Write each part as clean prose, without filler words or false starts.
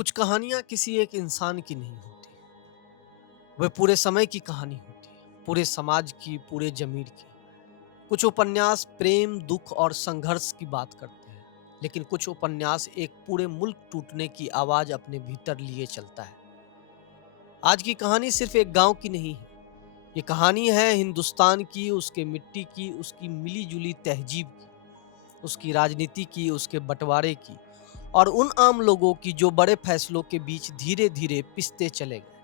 कुछ कहानियाँ किसी एक इंसान की नहीं होती, वे पूरे समय की कहानी होती है, पूरे समाज की, पूरे ज़मीर की। कुछ उपन्यास प्रेम, दुख और संघर्ष की बात करते हैं, लेकिन कुछ उपन्यास एक पूरे मुल्क टूटने की आवाज़ अपने भीतर लिए चलता है। आज की कहानी सिर्फ एक गाँव की नहीं है, ये कहानी है हिंदुस्तान की, उसके मिट्टी की, उसकी मिली-जुली तहज़ीब की, उसकी राजनीति की, उसके बँटवारे की और उन आम लोगों की जो बड़े फैसलों के बीच धीरे-धीरे पिसते चले गए।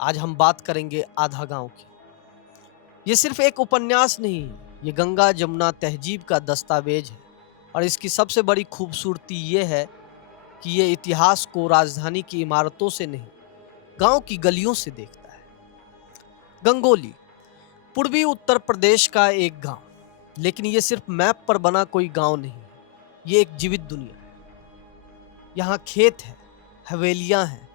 आज हम बात करेंगे आधा गाँव की। ये सिर्फ एक उपन्यास नहीं है, ये गंगा जमुना तहजीब का दस्तावेज है और इसकी सबसे बड़ी खूबसूरती ये है कि ये इतिहास को राजधानी की इमारतों से नहीं, गाँव की गलियों से देखता है। गंगोली, पूर्वी उत्तर प्रदेश का एक गाँव, लेकिन ये सिर्फ मैप पर बना कोई गाँव नहीं है, ये एक जीवित दुनिया है। यहाँ खेत है, हवेलियाँ हैं,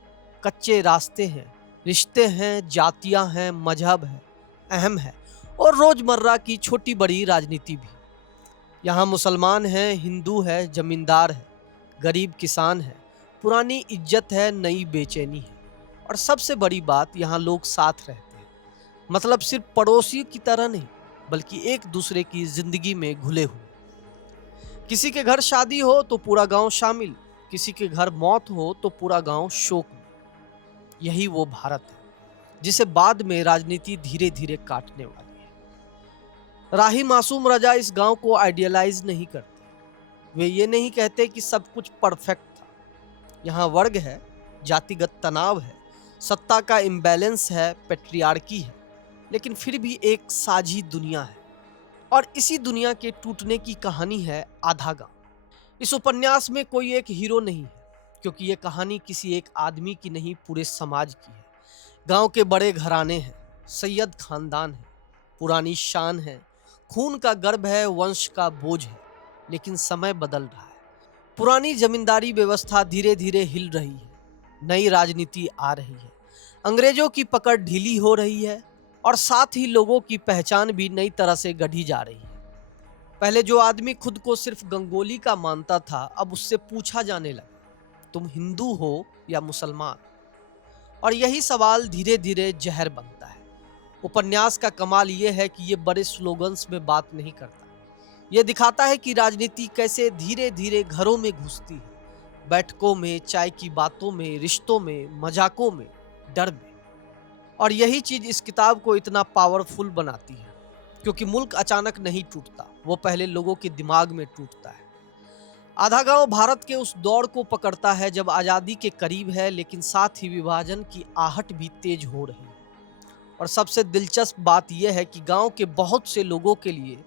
कच्चे रास्ते हैं, रिश्ते हैं, जातियाँ हैं, मजहब है, अहम है और रोजमर्रा की छोटी बड़ी राजनीति भी। यहाँ मुसलमान हैं, हिंदू है, जमींदार है, गरीब किसान है, पुरानी इज्जत है, नई बेचैनी है और सबसे बड़ी बात यहाँ लोग साथ रहते हैं। मतलब सिर्फ पड़ोसी की तरह नहीं, बल्कि एक दूसरे की जिंदगी में घुले हुए। किसी के घर शादी हो तो पूरा गांव शामिल, किसी के घर मौत हो तो पूरा गांव शोक में। यही वो भारत है जिसे बाद में राजनीति धीरे धीरे काटने वाली है। राही मासूम रजा इस गांव को आइडियलाइज नहीं करते। वे ये नहीं कहते कि सब कुछ परफेक्ट था। यहाँ वर्ग है, जातिगत तनाव है, सत्ता का इम्बैलेंस है, पेट्रियार्की है, लेकिन फिर भी एक साझी दुनिया है और इसी दुनिया के टूटने की कहानी है आधा गांव। इस उपन्यास में कोई एक हीरो नहीं है, क्योंकि ये कहानी किसी एक आदमी की नहीं, पूरे समाज की है। गांव के बड़े घराने हैं, सैयद खानदान है, पुरानी शान है, खून का गर्भ है, वंश का बोझ है, लेकिन समय बदल रहा है। पुरानी जमींदारी व्यवस्था धीरे धीरे हिल रही है, नई राजनीति आ रही है, अंग्रेजों की पकड़ ढीली हो रही है और साथ ही लोगों की पहचान भी नई तरह से गढ़ी जा रही है। पहले जो आदमी खुद को सिर्फ गंगोली का मानता था, अब उससे पूछा जाने लगा, तुम हिंदू हो या मुसलमान? और यही सवाल धीरे धीरे जहर बनता है। उपन्यास का कमाल यह है कि ये बड़े स्लोगन्स में बात नहीं करता। ये दिखाता है कि राजनीति कैसे धीरे धीरे घरों में घुसती है, बैठकों में, चाय की बातों में, रिश्तों में, मजाकों में, डर में। और यही चीज इस किताब को इतना पावरफुल बनाती है, क्योंकि मुल्क अचानक नहीं टूटता, वो पहले लोगों के दिमाग में टूटता है। आधा गांव भारत के उस दौर को पकड़ता है जब आज़ादी के करीब है, लेकिन साथ ही विभाजन की आहट भी तेज हो रही है। और सबसे दिलचस्प बात यह है कि गांव के बहुत से लोगों के लिए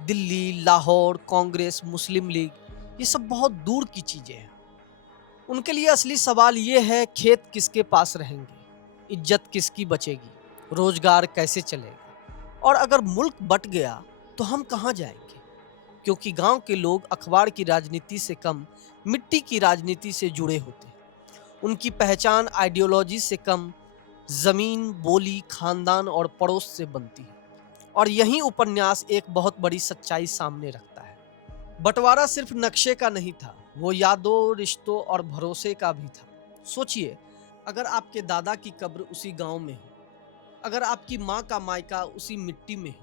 दिल्ली, लाहौर, कांग्रेस, मुस्लिम लीग, ये सब बहुत दूर की चीजें हैं। उनके लिए असली सवाल ये है, खेत किसके पास रहेंगे, इज्जत किसकी बचेगी, रोजगार कैसे चलेगा और अगर मुल्क बट गया तो हम कहाँ जाएंगे? क्योंकि गांव के लोग अखबार की राजनीति से कम मिट्टी की राजनीति से जुड़े होते हैं। उनकी पहचान आइडियोलॉजी से कम जमीन, बोली, खानदान और पड़ोस से बनती है। और यही उपन्यास एक बहुत बड़ी सच्चाई सामने रखता है। बंटवारा सिर्फ नक्शे का नहीं था, वो यादों, रिश्तों और भरोसे का भी था। सोचिए, अगर आपके दादा की कब्र उसी गांव में हो, अगर आपकी माँ का मायका उसी मिट्टी में हो,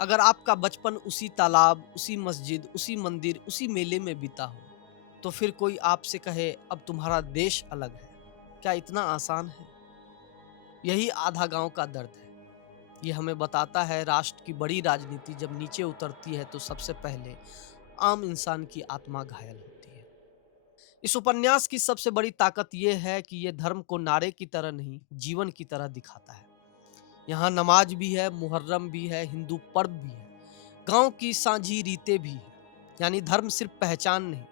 अगर आपका बचपन उसी तालाब, उसी मस्जिद, उसी मंदिर, उसी मेले में बीता हो, तो फिर कोई आपसे कहे अब तुम्हारा देश अलग है, क्या इतना आसान है? यही आधा गांव का दर्द है। ये हमें बताता है, राष्ट्र की बड़ी राजनीति जब नीचे उतरती है तो सबसे पहले आम इंसान की आत्मा घायल होती है। इस उपन्यास की सबसे बड़ी ताकत यह है कि यह धर्म को नारे की तरह नहीं, जीवन की तरह दिखाता है। यहाँ नमाज भी है, मुहर्रम भी है, हिंदू पर्व भी है, गांव की साझी रीतें भी है। यानी धर्म सिर्फ पहचान नहीं,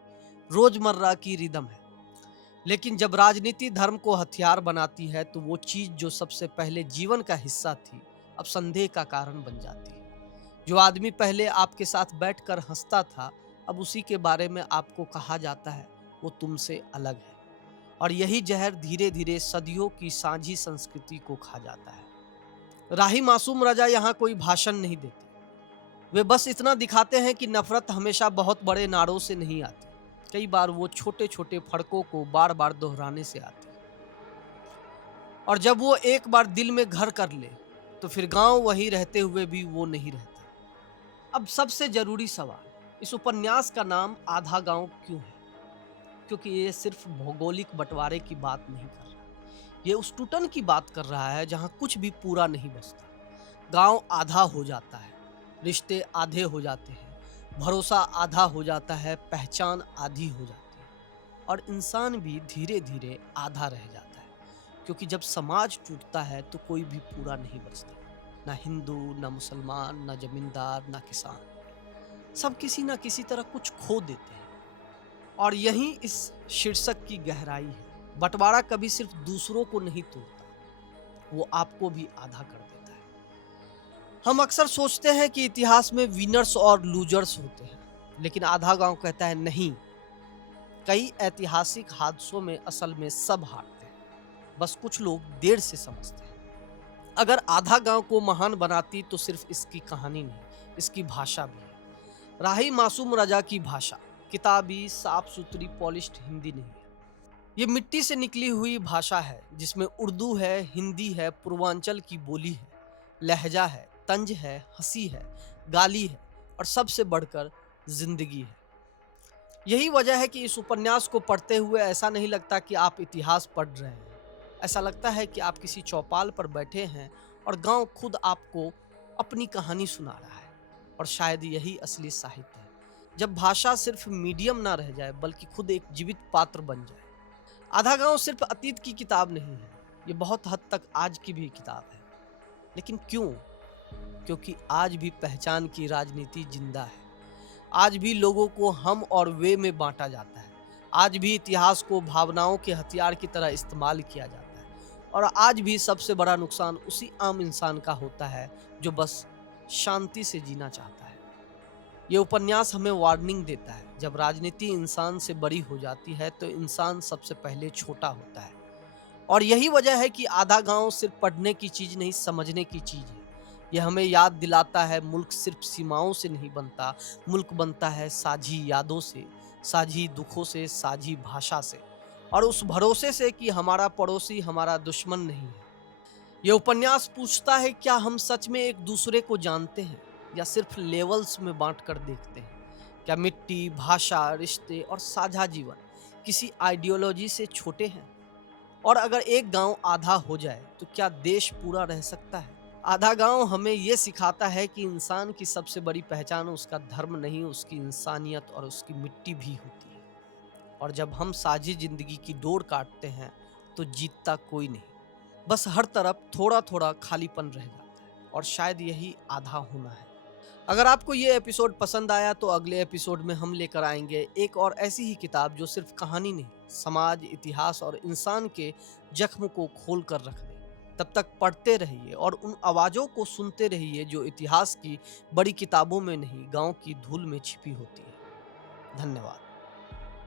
रोजमर्रा की रिदम है। लेकिन जब राजनीति धर्म को हथियार बनाती है तो वो चीज जो सबसे पहले जीवन का हिस्सा थी, अब संदेह का कारण बन जाती है। जो आदमी पहले आपके साथ बैठकर हंसता था, अब उसी के बारे में आपको कहा जाता है वो तुमसे अलग है। और यही जहर धीरे धीरे सदियों की साझी संस्कृति को खा जाता है। राही मासूम रजा यहाँ कोई भाषण नहीं देते, वे बस इतना दिखाते हैं कि नफरत हमेशा बहुत बड़े नारों से नहीं आती, कई बार वो छोटे छोटे फर्कों को बार बार दोहराने से आती है। और जब वो एक बार दिल में घर कर ले तो फिर गांव वहीं रहते हुए भी वो नहीं रहता। अब सबसे जरूरी सवाल, इस उपन्यास का नाम आधा गांव क्यों है? क्योंकि ये सिर्फ भौगोलिक बंटवारे की बात नहीं कर रहा, ये उस टूटन की बात कर रहा है जहां कुछ भी पूरा नहीं बचता। गांव आधा हो जाता है, रिश्ते आधे हो जाते हैं, भरोसा आधा हो जाता है, पहचान आधी हो जाती है और इंसान भी धीरे धीरे आधा रह जाता है। क्योंकि जब समाज टूटता है तो कोई भी पूरा नहीं बचता, ना हिंदू, ना मुसलमान, ना जमींदार, ना किसान, सब किसी ना किसी तरह कुछ खो देते हैं। और यही इस शीर्षक की गहराई है। बंटवारा कभी सिर्फ दूसरों को नहीं तोड़ता, वो आपको भी आधा कर देता है। हम अक्सर सोचते हैं कि इतिहास में विनर्स और लूजर्स होते हैं, लेकिन आधा गांव कहता है नहीं, कई ऐतिहासिक हादसों में असल में सब हारते हैं, बस कुछ लोग देर से समझते हैं। अगर आधा गांव को महान बनाती तो सिर्फ इसकी कहानी नहीं, इसकी भाषा भी है। राही मासूम रजा की भाषा किताबी, साफ सुथरी, पॉलिश्ड हिंदी नहीं है। ये मिट्टी से निकली हुई भाषा है जिसमें उर्दू है, हिंदी है, पूर्वांचल की बोली है, लहजा है, तंज है, हंसी है, गाली है और सबसे बढ़कर जिंदगी है। यही वजह है कि इस उपन्यास को पढ़ते हुए ऐसा नहीं लगता कि आप इतिहास पढ़ रहे हैं। ऐसा लगता है कि आप किसी चौपाल पर बैठे हैं और गांव खुद आपको अपनी कहानी सुना रहा है। और शायद यही असली साहित्य है, जब भाषा सिर्फ मीडियम ना रह जाए बल्कि खुद एक जीवित पात्र बन जाए। आधा गांव सिर्फ अतीत की किताब नहीं है, ये बहुत हद तक आज की भी किताब है। लेकिन क्यों? क्योंकि आज भी पहचान की राजनीति जिंदा है, आज भी लोगों को हम और वे में बांटा जाता है, आज भी इतिहास को भावनाओं के हथियार की तरह इस्तेमाल किया जाता है और आज भी सबसे बड़ा नुकसान उसी आम इंसान का होता है जो बस शांति से जीना चाहता है। ये उपन्यास हमें वार्निंग देता है, जब राजनीति इंसान से बड़ी हो जाती है तो इंसान सबसे पहले छोटा होता है। और यही वजह है कि आधा गांव सिर्फ पढ़ने की चीज नहीं, समझने की चीज है। यह हमें याद दिलाता है मुल्क सिर्फ सीमाओं से नहीं बनता, मुल्क बनता है साझी यादों से, साझी दुखों से, साझी भाषा से और उस भरोसे से कि हमारा पड़ोसी हमारा दुश्मन नहीं है। यह उपन्यास पूछता है, क्या हम सच में एक दूसरे को जानते हैं या सिर्फ लेवल्स में बांट कर देखते हैं? क्या मिट्टी, भाषा, रिश्ते और साझा जीवन किसी आइडियोलॉजी से छोटे हैं? और अगर एक गांव आधा हो जाए तो क्या देश पूरा रह सकता है? आधा गांव हमें यह सिखाता है कि इंसान की सबसे बड़ी पहचान उसका धर्म नहीं, उसकी इंसानियत और उसकी मिट्टी भी होती है। और जब हम साझी जिंदगी की डोर काटते हैं तो जीतता कोई नहीं, बस हर तरफ थोड़ा थोड़ा खालीपन रह जाता है और शायद यही आधा होना है। अगर आपको ये एपिसोड पसंद आया तो अगले एपिसोड में हम लेकर आएंगे एक और ऐसी ही किताब जो सिर्फ कहानी नहीं, समाज, इतिहास और इंसान के जख्म को खोल कर रख दे। तब तक पढ़ते रहिए और उन आवाज़ों को सुनते रहिए जो इतिहास की बड़ी किताबों में नहीं, गांव की धूल में छिपी होती है। धन्यवाद।